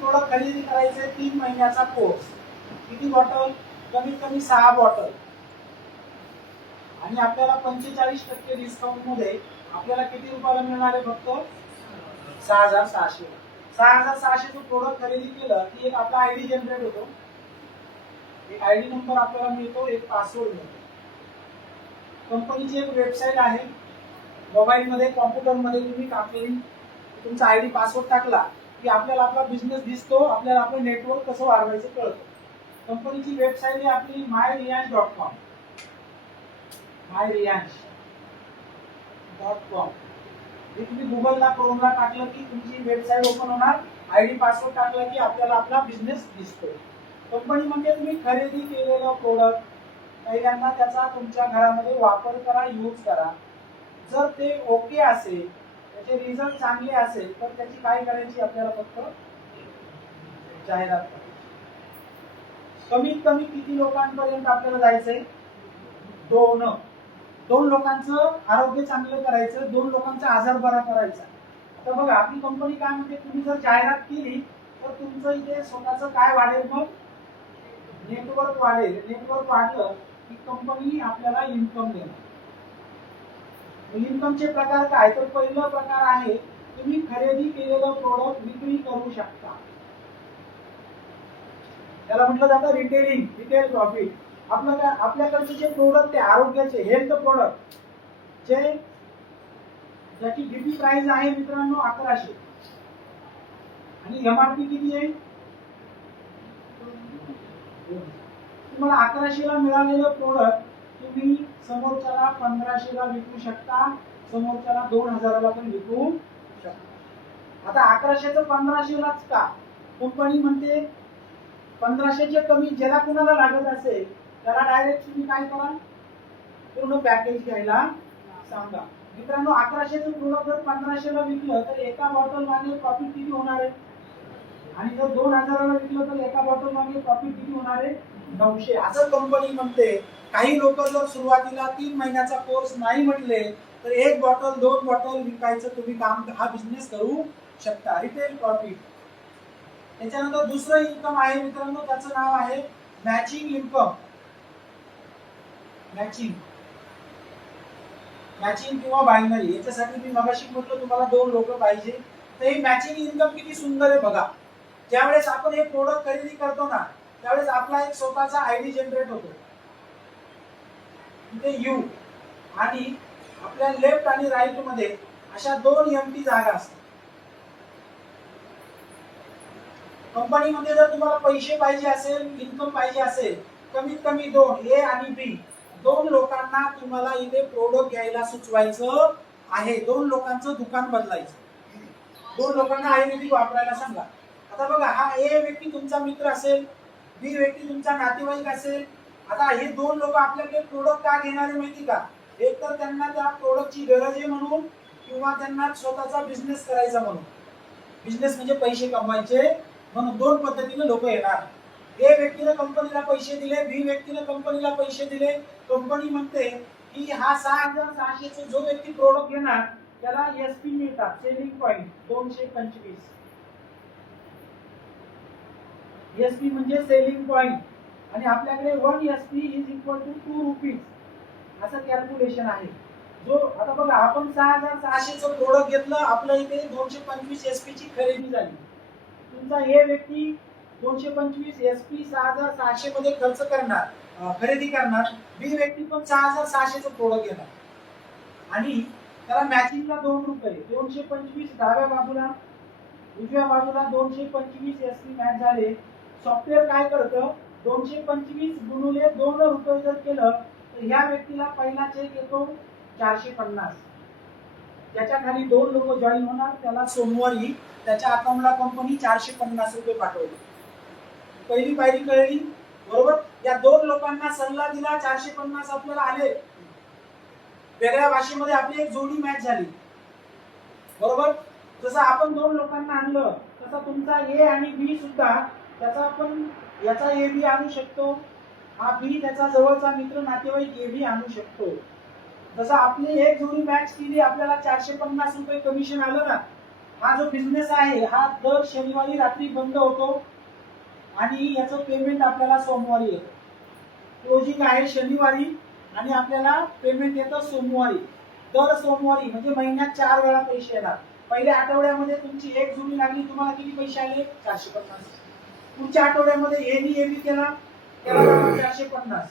Product खरेदी करायचे 3 महिन्याचा कोर्स. किती बॉटल? कमीत कमी 6 बॉटल. आणि आपल्याला 45% डिस्काउंट मध्ये आपल्याला किती रुपयाला मिळणार आहे? फक्त 6600. 6600 चं प्रोडक्ट खरेदी केलं की एक आपला आयडी जनरेट होतो, एक आयडी नंबर आपल्याला मिळतो, एक पासवर्ड मिळतो. कंपनीची एक वेबसाईट आहे, मोबाईल मध्ये कॉम्प्युटर मध्ये तुम्ही टाकलेली तुमचा आयडी पासवर्ड टाकला की आपल्याला आपला बिझनेस दिसतो, आपल्याला आपलं नेटवर्क कसं वाढवायचं कळतं. कंपनीची वेबसाईट आहे आपली myriyansh.com. myriyansh.com. हे तुम्ही गुगलला क्रोमला टाकलं की तुमची वेबसाईट ओपन होणार, आयडी पासवर्ड टाकला की आपल्याला आपला बिझनेस दिसतो. कंपनी म्हणजे तुम्ही खरेदी केलेलं प्रोडक्ट पहिल्यांदा त्याचा तुमच्या घरामध्ये वापर करा, यूज करा. जर ते ओके असेल, त्याचे रिझल्ट चांगले असेल तर त्याची काय करायची? आपल्याला फक्त जाहिरात करायची. कमीत कमी किती लोकांपर्यंत आपल्याला जायचंय? 2 लोकांचं आरोग्य चांगलं करायचं, 2 लोकांचा आजार बरा करायचा. आता बघा आपली कंपनी काय म्हणते, तुम्ही जर जाहिरात केली तर तुमचं इथे स्वतःचं काय वाढेल? मग नेटवर्क वाढेल. नेटवर्क वाढलं की कंपनी आपल्याला इन्कम देणार. इन्कमचे प्रकार काय? तर पहिला प्रकार आहे तुम्ही खरेदी केलेलं प्रोडक्ट विक्री करू शकता. त्याला म्हटलं जातं रिटेलिंग, रिटेल प्रॉफिट. आपलं काय? आपल्याकडचे जे प्रोडक्ट आहे आरोग्याचे, हेल्थ प्रोडक्ट, जे ज्याची डीपी प्राइस आहे मित्रांनो 1100 आणि एमआरपी किती आहे? तुम्हाला 1100 ला मिळालेलं प्रोडक्ट तुम्ही समोरच्याला 1500 ला विकू शकता, समोरच्याला 2000 ला पण विकू शकता. आता 1100 चं 1500 लाच का? कंपनी म्हणते 1500 चे कमी ज्याला कुणाला लागत असेल त्याला डायरेक्ट तुम्ही काय करा? पूर्ण पॅकेज घ्यायला सांगा. मित्रांनो 1100 चं प्रोडक्ट जर 1500 ला विकलं तर एका बॉटल मागे प्रॉफिट किती होणार आहे? आणि जर 2000 ला विकलं तर एका बॉटल मागे प्रॉफिट किती होणार आहे? 900. असं कंपनी म्हणते. काही लोक जर सुरुवातीला 3 महिन्याचा कोर्स नाही म्हटले तर 1 बॉटल 2 बॉटल विकायचं तुम्ही काम, हा बिझनेस करू शकता, रिटेल प्रॉफिट. त्याच्यानंतर दुसरं इन्कम आहे मित्रांनो, त्याचं नाव आहे मॅचिंग इन्कम. मॅचिंग किंवा बायनरी. याच्यासाठी मी मगाशी म्हटलं तुम्हाला 2 लोक पाहिजे. तर हे मॅचिंग इन्कम किती सुंदर आहे बघा. ज्यावेळेस आपण हे प्रोडक्ट खरेदी करतो ना त्यावेळेस आपला एक स्वतःचा आयडी जनरेट होतो, इथे यू, आणि आपल्या लेफ्ट आणि राईट मध्ये अशा 2 एम्प्टी जागा असतात. कंपनीमध्ये जर तुम्हाला पैसे पाहिजे असेल, इन्कम पाहिजे असेल, कमीत कमी 2 ए आणि बी 2 लोकांना तुम्हाला इथे प्रोडक्ट घ्यायला सुचवायचं आहे. 2 लोकांचं दुकान बदलायचं, 2 लोकांना आयुर्वेदिक वापरायला सांगा. आता बघा हा ए व्यक्ती तुमचा मित्र असेल, बी व्यक्ती तुमचा नातेवाईक असेल. आता हे 2 लोक आपल्याकडे प्रोडक्ट का घेणारे माहिती का? एक तर त्यांना त्या प्रोडक्टची गरज आहे म्हणून, किंवा त्यांना स्वतःचा बिझनेस करायचा म्हणून. बिझनेस म्हणजे पैसे कमवायचे म्हणून 2 पद्धतीने लोक येणार. ए व्यक्तीने कंपनीला पैसे दिले, बी व्यक्तीने कंपनीला पैसे दिले. कंपनी म्हणते की हा 6600 चा जो व्यक्ती प्रोडक्ट घेणार त्याला एसपी मिळतात, सेलिंग पॉइंट 225. एसपी म्हणजे सेलिंग पॉइंट, आणि आपल्याकडे 1 SP is equal to 2 rupees असं कॅल्क्युलेशन आहे. जो आता बघा आपण 6600 चं प्रोडक्ट घेतलं, आपल्या इथे 225 एसपी ची खरेदी झाली. तुमचा हे व्यक्ती 225 एसपी 6600 मध्ये खर्च करणार, खरेदी करणार. बी व्यक्ती पण 6600 चं प्रोडक्ट घेणार आणि त्याला मॅचिंगला 2 रुपये, 225 डाव्या बाजूला, उजव्या बाजूला 225 एसपी मॅच झाले. सॉफ्टवेअर काय करतं, 225 गुणिले 2 रुपये जर केलं तर ह्या व्यक्तीला पहिला चेक येतो 450. त्याच्या खाली 2 लोक जॉईन होणार, त्याला सोमवारी त्याच्या अकाउंटला कंपनी 450 रुपये पाठवली. पहिली पायरी कळली बरोबर. या 2 लोकांना सल्ला दिला, 450 आपल्याला आले. वेगळ्या भाषेमध्ये आपली एक जोडी मॅच झाली बरोबर. जसं आपण 2 लोकांना आणलं तसं तुमचा ए आणि बी सुद्धा, त्याचा आपण याचा ए बी आणू शकतो, हा बी त्याचा जवळचा मित्र नातेवाईक ए बी आणू शकतो. जसं आपली एक जोडी मॅच केली, आपल्याला 450 रुपये कमिशन आलं ना, हा जो बिझनेस आहे हा दर शनिवारी रात्री बंद होतो आणि याचं पेमेंट आपल्याला सोमवारी येतं. क्लोजिंग आहे शनिवारी आणि आपल्याला पेमेंट येतं सोमवारी. दर सोमवारी म्हणजे महिन्यात 4 वेळा पैसे येणार. पहिल्या आठवड्यामध्ये तुमची एक जुनी लागली, तुम्हाला किती पैसे आले? 450. पुढच्या आठवड्यामध्ये एनी एबी केला त्याला जाणार 450.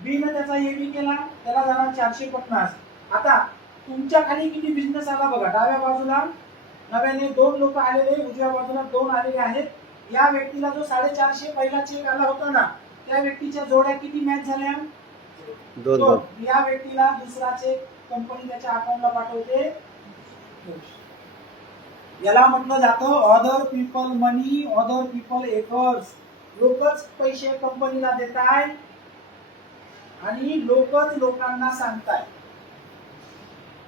बी न त्याचा एबी केला त्याला जाणार 450. आता तुमच्या खाली किती बिझनेस आला बघा. डाव्या बाजूला नव्याने 2 लोक आलेले, उजव्या बाजूला 2 आलेले आहेत. या व्यक्तीला जो 450 पहिला चेक आला होता ना, त्या व्यक्तीच्या जोड्या किती मॅच झाल्या? 2. या व्यक्तीला दुसरा चेक कंपनी त्याच्या अकाउंटला पाठवते. याला म्हटलं जातं अदर पीपल मनी, अदर पीपल एफर्ट्स. लोकच पैसे कंपनीला देताय आणि लोकच लोकांना सांगताय.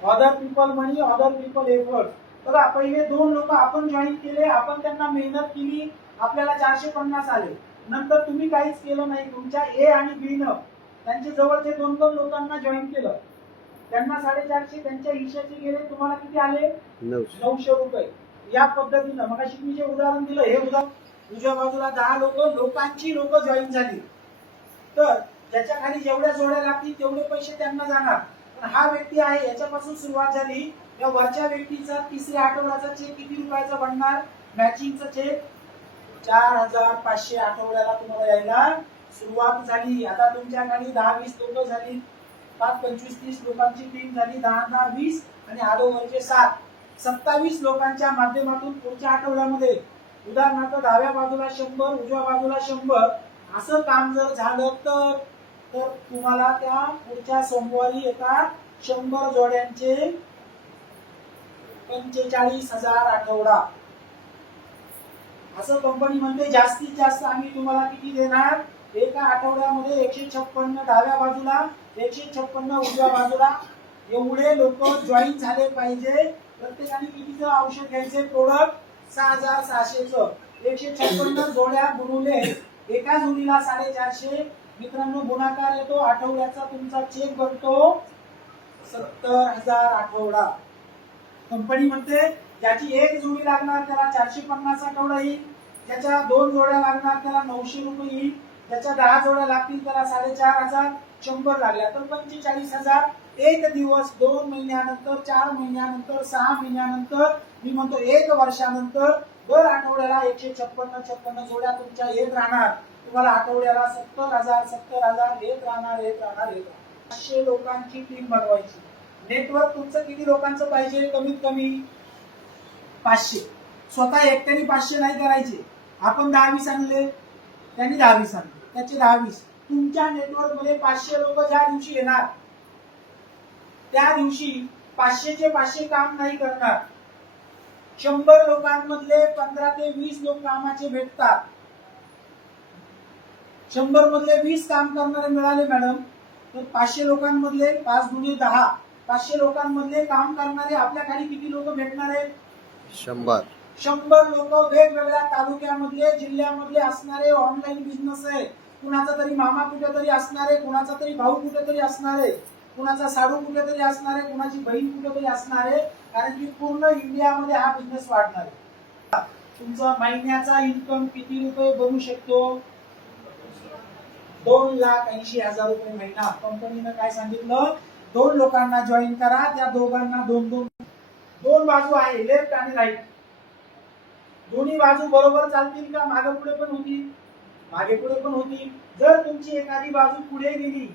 अदर पीपल मनी, अदर पीपल एफर्ट्स. बघा, पहिले 2 लोक आपण जॉईन केले, आपण त्यांना मेहनत केली, आपल्याला 450 आले. नंतर तुम्ही काहीच केलं नाही, तुमच्या ए आणि बी न त्यांच्या जवळचे 2 लोकांना जॉईन केलं, त्यांना 450 त्यांच्या हिश्श्याचे गेले, तुम्हाला किती आले? 900 रुपये. या पद्धतीनं मग मी जे उदाहरण दिलं हे उदाहरण, उजव्या बाजूला 10 लोकांची जॉईन झाली, तर ज्याच्या खाली जेवढ्या जोड्या लागतील तेवढे पैसे त्यांना जाणार. पण हा व्यक्ती आहे याच्यापासून सुरुवात झाली, या वरच्या व्यक्तीचा तिसऱ्या आठवड्याचा चेक किती रुपयाचा बनणार? मॅचिंगचा चेक 4500 आठवड्याला तुम्हाला यायला सुरुवात झाली. आता तुमच्या खाली 10-20 लोक झाली, 5-25-30 लोकांची टीम झाली, 10-10, 20 आणि आडोवरचे 7, 27 लोकांच्या माध्यमातून पुढच्या आठवड्यामध्ये उदाहरणार्थ डाव्या बाजूला 100, उजव्या बाजूला 100 असं काम जर झालं तर तुम्हाला त्या पुढच्या सोमवारी येतात 100 जोड्यांचे 45,000 आठवडा. असं कंपनी म्हणते जास्तीत जास्त आम्ही तुम्हाला किती देणार? एका आठवड्यामध्ये 156 डाव्या बाजूला, 156 उजव्या बाजूला. एवढे लोक जॉईन झाले पाहिजे. प्रत्येकाने कितीचं औषध घ्यायचे? प्रोडक्ट 6,600चं. 156 जोड्या गुणुले एका जोडीला 450. मित्रांनो, गुणाकार येतो, आठवड्याचा तुमचा चेक बनतो 70,000 आठवडा. कंपनी म्हणते ज्याची एक जोडी लागणार त्याला 450 आठवडा येईल, ज्याच्या 2 जोड्या लागणार त्याला 900 रुपये येईल, ज्याच्या 10 जोड्या लागतील त्याला 4,500. 100 लागल्या तर 45,000. एक दिवस, 2 महिन्यानंतर, 4 महिन्यानंतर, 6 महिन्यानंतर, मी म्हणतो 1 वर्षानंतर दर आठवड्याला 156 जोड्या तुमच्या येत राहणार. तुम्हाला आठवड्याला 70,000 येत राहणार. 500 लोकांची टीम बनवायची. नेटवर्क तुमचं किती लोकांचं पाहिजे? कमीत कमी 500. स्वतः एकट्याने 500 नाही करायचे. आपण 10-20 आणले, त्यांनी 10-20 आणले, त्याचे 10-20. तुमच्या नेटवर्क मध्ये 500 लोक ज्या दिवशी येणार त्या दिवशी 500चे 500 काम नाही करणार. 100 लोकांमधले 15 ते 20 लोक कामाचे भेटतात. 100 मधले 20 काम करणारे मिळाले मॅडम, तर 500 लोकांमधले 5 गुणे 10, 500 लोकांमधले काम करणारे आपल्या खाली किती लोक भेटणार आहेत? 100 लोक वेगवेगळ्या तालुक्यामधले, जिल्ह्यामधले असणारे. ऑनलाईन बिझनेस आहे. कुणाचा तरी मामा कुठेतरी असणारे, कुणाचा तरी भाऊ कुठेतरी असणारे, कुणाचा साडू कुठेतरी असणारे, कुणाची बहीण कुठेतरी असणारे. कारण की पूर्ण इंडियामध्ये हा बिझनेस वाढणार आहे. तुमचा महिन्याचा इन्कम किती रुपये बनू शकतो? 2,80,000 रुपये महिना. कंपनीनं काय सांगितलं? 2 लोकांना जॉईन करा, त्या दोघांना 2 बाजू आहे, लेफ्ट आणि राईट. दोन्ही बाजू बरोबर चालतील का? मागे पुढे पण होतील, मागे पुढे पण होतील. जर तुमची एखादी बाजू पुढे गेली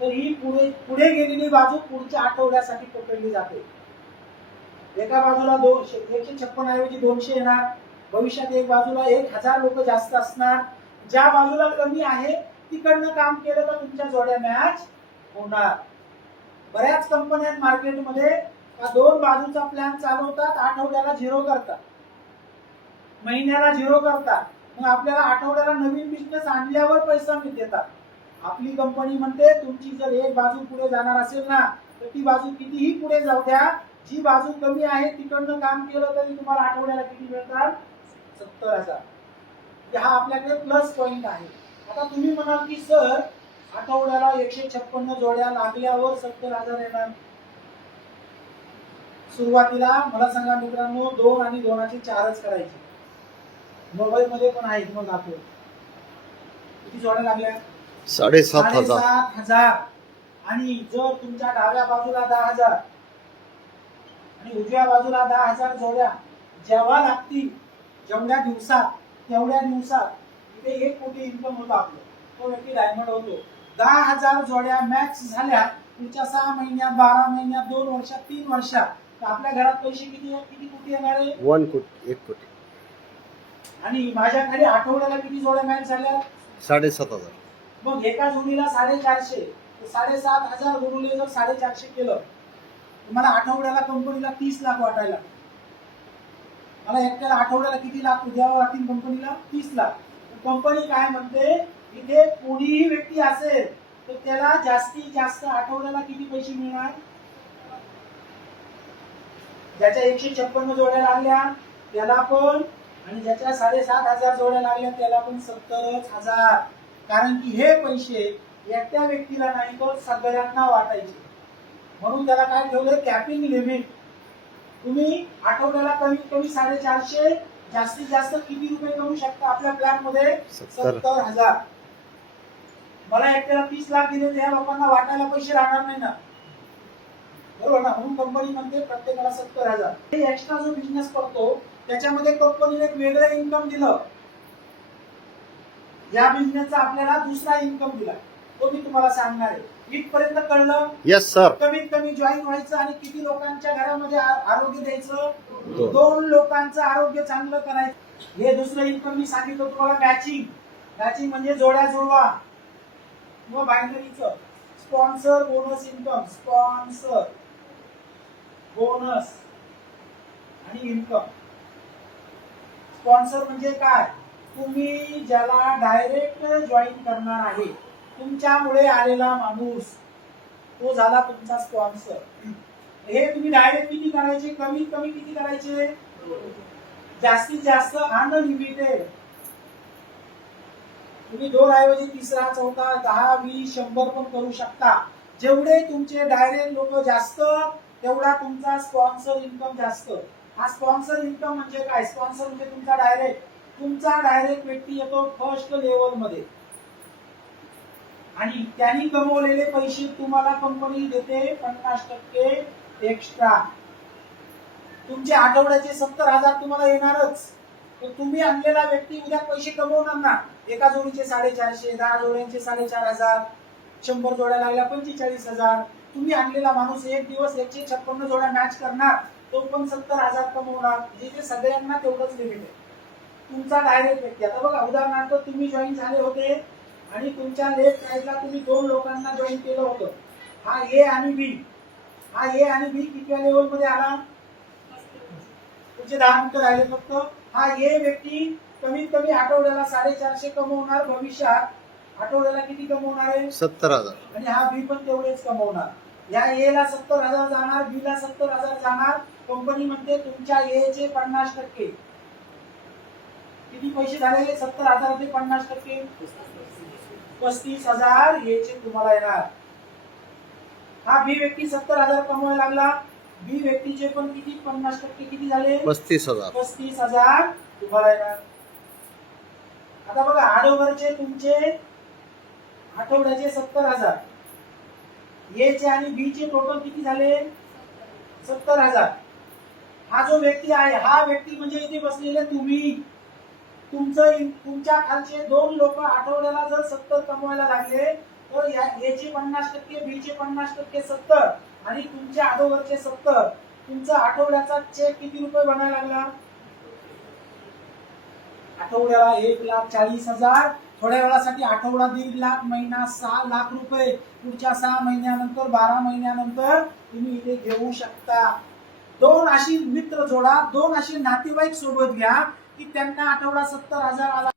तर ही पुढे गेलेली बाजू पुढच्या आठवड्यासाठी पकडली जाते. एका बाजूला 156 ऐवजी 200 येणार. भविष्यात एक बाजूला 1,000 लोक जास्त असणार. ज्या बाजूला कमी आहे तिकडनं काम केलं तर तुमच्या जोड्या मॅच होणार. बऱ्याच कंपन्या मार्केटमध्ये 2 बाजूचा प्लॅन चालवतात, आठवड्याला 0 करतात, महिन्याला 0 करतात. मग आपल्याला आठवड्याला नवीन बिझनेस आणल्यावर पैसा देतात. आपली कंपनी म्हणते तुमची जर एक बाजू पुढे जाणार असेल ना तर ती बाजू कितीही पुढे जाऊ द्या, जी बाजू कमी आहे तिकडनं काम केलं तरी तुम्हाला आठवड्याला किती मिळतात? 70,000. हा आपल्याकडे प्लस पॉइंट आहे. आता तुम्ही म्हणाल की सर आठवड्याला 156 जोड्या लागल्यावर 70,000 येणार. सुरुवातीला मला सांगा मित्रांनो, 2 आणि 2चे 4च करायचे. मोबाईल मध्ये पण आहे, मग दाखव किती जोड्या लागल्या. 7,500. 7,500. आणि जर तुमच्या डाव्या बाजूला 10,000 आणि उजव्या बाजूला 10,000 जोड्या जेव्हा लागतील, जेवढ्या दिवसात तेवढ्या दिवसात इथे 1 कोटी इन्कम होतं आपलं. तो व्यक्ती डायमंड होतो. 10,000 जोड्या मॅक्स झाल्या पुढच्या 6 महिन्यात, 12 महिन्यात, 2 वर्षात, 3 वर्षात, तर आपल्या घरात पैसे किती कोटी येणार आहे? 1 कोटी, 1 कोटी. आणि माझ्या खाली आठवड्याला किती जोड्या मॅच झाल्या? 7,500. मग एका जोडीला 450, 7,500 गुणिले जर 450 केलं, तुम्हाला आठवड्याला कंपनीला 30 लाख वाटायला. मला एकट्याला आठवड्याला किती लाख द्यावं लागतील कंपनीला? 30 लाख. कंपनी काय म्हणते, इथे कोणीही व्यक्ती असेल तर त्याला जास्तीत जास्त आठवड्याला किती पैसे मिळणार? ज्याच्या 156 जोड्या लागल्या त्याला पण, आणि ज्याच्या 7,500 जोड्या लागल्या त्याला पण 70,000. कारण की हे पैसे एकट्या व्यक्तीला नाही तर सगळ्यांना वाटायचे. म्हणून त्याला काय ठेवलंय? Capping limit. तुम्ही आठवड्याला कमीत कमी 450, जास्तीत जास्त किती रुपये करू शकता आपल्या प्लॅन मध्ये? 70,000. मला एकट्याला 30 लाख दिले तर या लोकांना वाटायला पैसे राहणार नाही ना, बरोबर ना? म्हणून कंपनी म्हणते प्रत्येकाला 70,000. हे एक्स्ट्रा जो बिझनेस करतो त्याच्यामध्ये कंपनीने एक वेगळं इन्कम दिलं. या बिझनेसचा आपल्याला दुसरा इन्कम दिला, तो मी तुम्हाला सांगणार आहे. इथपर्यंत कळलं? Yes sir. कमीत कमी जॉईन व्हायचं आणि किती लोकांच्या घरामध्ये आरोग्य द्यायचं? 2. 2 लोकांचं आरोग्य चांगलं करायचं. हे दुसरं इन्कम मी सांगितलं तुम्हाला, मॅचिंग. मॅचिंग म्हणजे जोड्या जुळवा. मग बायनरीचं sponsor bonus income, sponsor bonus आणि इन्कम. स्पॉन्सर म्हणजे काय? तुम्ही ज्याला डायरेक्ट जॉईन करणार आहे, तुमच्यामुळे आलेला माणूस, तो झाला तुमचा स्पॉन्सर. हे तुम्ही डायरेक्ट किती करायचे? कमीत कमी किती करायचे? जास्तीत जास्त अनलिमिटेड. तुम्ही 2 ऐवजी 3रा, 4था, 10, 20, 100 पण करू शकता. जेवढे तुमचे डायरेक्ट लोक जास्त तेवढा तुमचा स्पॉन्सर इन्कम जास्त. हा स्पॉन्सर इन्कम म्हणजे काय? स्पॉन्सर म्हणजे तुमचा डायरेक्ट व्यक्ती येतो फर्स्ट लेवल मध्ये आणि त्यांनी कमवलेले पैसे तुम्हाला कंपनी देते 50% एक्स्ट्रा. तुमचे आठवड्याचे 70,000 तुम्हाला येणारच, तर तुम्ही आणलेला व्यक्ती उद्या पैसे कमवणार ना. एका जोडीचे 450, 10 जोड्यांचे 4,500, 100 जोड्या लागल्या 45,000. तुम्ही आणलेला माणूस एक दिवस 156 जोड्या मॅच करणार, तो पण 70,000 कमवणार. म्हणजे सगळ्यांना तेवढंच लिमिट आहे. तुमचा डायरेक्ट व्यक्ती, आता बघा उदाहरणार्थ तुम्ही जॉईन झाले होते आणि तुमच्या लेफ्ट साईडला तुम्ही 2 लोकांना जॉईन केलं होतं. हा ए आणि बी. हा ए आणि बी कितव्या लेवल मध्ये आला? तुमचे 10 मिनिटं राहिले फक्त. हा ए व्यक्ती कमीत कमी आठवड्याला 450 कमवणार, भविष्यात आठवड्याला किती कमवणार आहे? 70,000. आणि हा बी पण तेवढेच कमवणार. या ए ला 70,000 जाणार, बी ला 70,000 जाणार. कंपनी म्हणते तुमच्या ए चे 50%. किती पैसे झाले? 70,000 ते 50%, 35,000 ए चे तुम्हाला येणार. हा बी व्यक्ती 70,000 कमवायला लागला, बी व्यक्तीचे पण किती 50% किती झाले? 35,000. 35,000 तुम्हाला येणार. आता बघा आठवड्याचे तुमचे आठवड्याचे 70,000, ए चे आणि बी चे टोटल किती झाले? 70,000. हा जो व्यक्ती आहे, हा व्यक्ती म्हणजे इथे बसलेले तुम्ही. तुमच्या खालचे 2 लोक आठवड्याला जर 70 कमवायला लागले तर या ए चे 50%, बी चे 50%, 70 आणि तुमच्या अगोदरचे 70. तुमचा आठवड्याचा चेक किती रुपये बनायला लागला? आठवड्याला 1,40,000. थोड्या वेळासाठी आठवडा 1.5 लाख, महिना 6 लाख रुपये. पुढच्या 6 महिन्यानंतर, 12 महिन्यानंतर तुम्ही इथे घेऊ शकता. 2 अशी मित्र जोडा, 2 अशी नातेवाईक सोबत घ्या की त्यांना आठवडा 70,000 आला.